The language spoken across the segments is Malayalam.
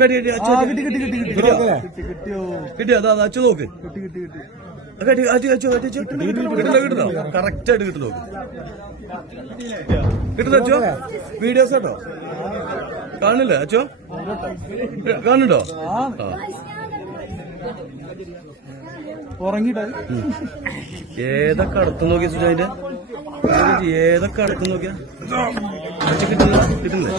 കിട്ടിയോ? അതാ അച്ചു നോക്ക്. കിട്ടുന്നോ? കറക്റ്റ് ആയിട്ട് കിട്ടുന്നു. കിട്ടുന്ന അച്ചോ? വീഡിയോസ് കേട്ടോ കാണില്ലേ അച്ചോ? കാണുന്നുണ്ടോ? ഏതൊക്കെ അടുത്ത് നോക്കിയ സുജാന്റെ ഏതൊക്കെ അടുത്ത് നോക്കിയ കിട്ടുന്ന കിട്ടുന്നേ.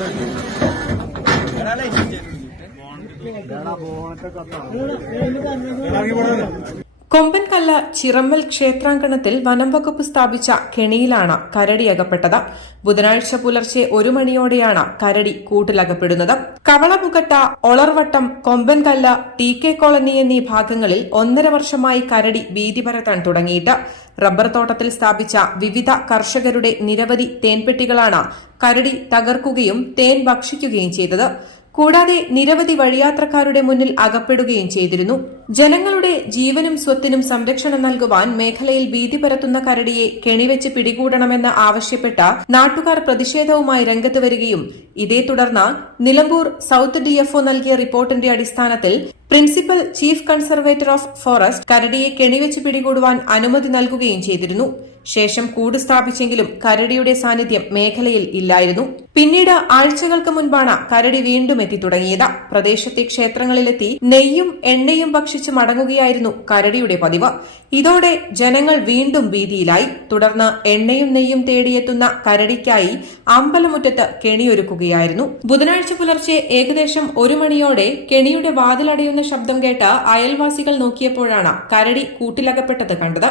കൊമ്പൻകല്ല് ചിറമ്മൽ ക്ഷേത്രാങ്കണത്തിൽ വനം വകുപ്പ് സ്ഥാപിച്ച കെണിയിലാണ് കരടി അകപ്പെട്ടത്. ബുധനാഴ്ച പുലർച്ചെ 1 മണിയോടെയാണ് കരടി കൂട്ടിലകപ്പെടുന്നത്. കവളമുകട്ട, ഒളർവട്ടം, കൊമ്പൻകല്ല്, TK കോളനി എന്നീ ഭാഗങ്ങളിൽ 1.5 വർഷമായി കരടി ഭീതി പരത്താൻ തുടങ്ങിയിട്ട്. റബ്ബർ തോട്ടത്തിൽ സ്ഥാപിച്ച വിവിധ കർഷകരുടെ നിരവധി തേൻപെട്ടികളാണ് കരടി തകർക്കുകയും തേൻ ഭക്ഷിക്കുകയും ചെയ്തത്. കൂടാതെ നിരവധി വഴിയാത്രക്കാരുടെ മുന്നിൽ അകപ്പെടുകയും ചെയ്തിരുന്നു. ജനങ്ങളുടെ ജീവനും സ്വത്തിനും സംരക്ഷണം നൽകുവാൻ മേഖലയിൽ ഭീതി പരത്തുന്ന കരടിയെ കെണിവെച്ച് പിടികൂടണമെന്ന് ആവശ്യപ്പെട്ട നാട്ടുകാർ പ്രതിഷേധവുമായി രംഗത്ത് വരികയും ഇതേ തുടർന്ന് നിലമ്പൂർ സൌത്ത് DFO നൽകിയ റിപ്പോർട്ടിന്റെ അടിസ്ഥാനത്തിൽ principal chief conservator of forest കരടിയെ കെണിവെച്ച് പിടികൂടുവാൻ അനുമതി നൽകുകയും ചെയ്തിരുന്നു. ശേഷം കൂട് സ്ഥാപിച്ചെങ്കിലും കരടിയുടെ സാന്നിധ്യം മേഖലയിൽ ഇല്ലായിരുന്നു. പിന്നീട് ആഴ്ചകൾക്ക് മുൻപാണ് കരടി വീണ്ടും എത്തിത്തുടങ്ങിയത്. പ്രദേശത്തെ ക്ഷേത്രങ്ങളിലെത്തി നെയ്യും എണ്ണയും ഭക്ഷിച്ച് മടങ്ങുകയായിരുന്നു കരടിയുടെ പതിവ്. ഇതോടെ ജനങ്ങൾ വീണ്ടും ഭീതിയിലായി. തുടർന്ന് എണ്ണയും നെയ്യും തേടിയെത്തുന്ന കരടിക്കായി അമ്പലമുറ്റത്ത് കെണിയൊരുക്കുകയായിരുന്നു. ബുധനാഴ്ച പുലർച്ചെ ഏകദേശം 1 മണിയോടെ കെണിയുടെ വാതിലടയുന്ന ശബ്ദം കേട്ട് അയൽവാസികൾ നോക്കിയപ്പോഴാണ് കരടി കൂട്ടിലകപ്പെട്ടത് കണ്ടത്.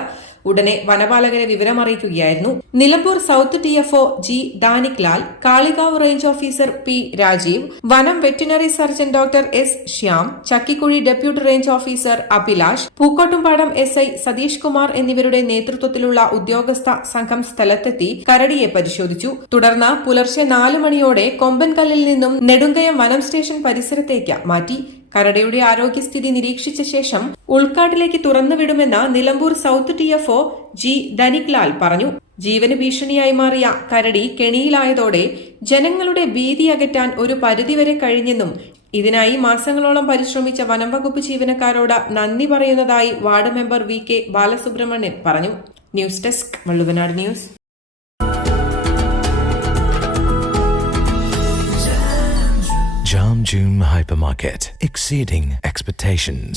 ഉടനെ വനപാലകരെ വിവരമറിയിക്കുകയായിരുന്നു. Nilambur south DFO G Danik Lal, Kalikavu range officer P Rajeev, വനം veterinary surgeon doctor S Shyam, Chakkikuzhi deputy range officer Abhilash, Pookkottumpadam SI Satheesh Kumar എന്നിവരുടെ നേതൃത്വത്തിലുള്ള ഉദ്യോഗസ്ഥ സംഘം സ്ഥലത്തെത്തി കരടിയെ പരിശോധിച്ചു. തുടർന്ന് പുലർച്ചെ 4 മണിയോടെ കൊമ്പൻകല്ലിൽ നിന്നും നെടുങ്കയം വനം സ്റ്റേഷൻ പരിസരത്തേക്ക് മാറ്റി. കരടിയുടെ ആരോഗ്യസ്ഥിതി നിരീക്ഷിച്ച ശേഷം ഉൾക്കാട്ടിലേക്ക് തുറന്നുവിടുമെന്ന് Nilambur south DFO G Danik Lal പറഞ്ഞു. ജീവന് ഭീഷണിയായി മാറിയ കരടി കെണിയിലായതോടെ ജനങ്ങളുടെ ഭീതി അകറ്റാൻ ഒരു പരിധിവരെ കഴിഞ്ഞെന്നും ഇതിനായി മാസങ്ങളോളം പരിശ്രമിച്ച വനം വകുപ്പ് ജീവനക്കാരോട് നന്ദി പറയുന്നതായി വാർഡ് മെമ്പർ VK ബാലസുബ്രഹ്മണ്യൻ പറഞ്ഞു. News desk Valluvanad news. Jam June Hypermarket, exceeding expectations.